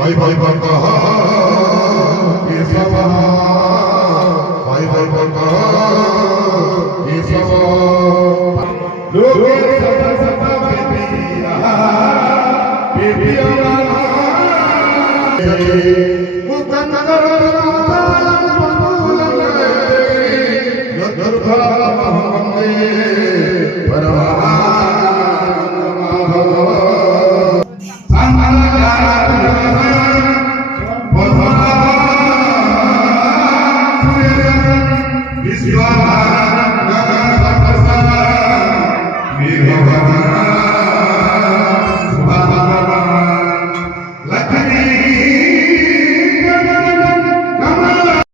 भाई भाई बाबा ये सवा भाई भाई बाबा ये सवा लोगे सदा सदा बेबी मुकंदर Viva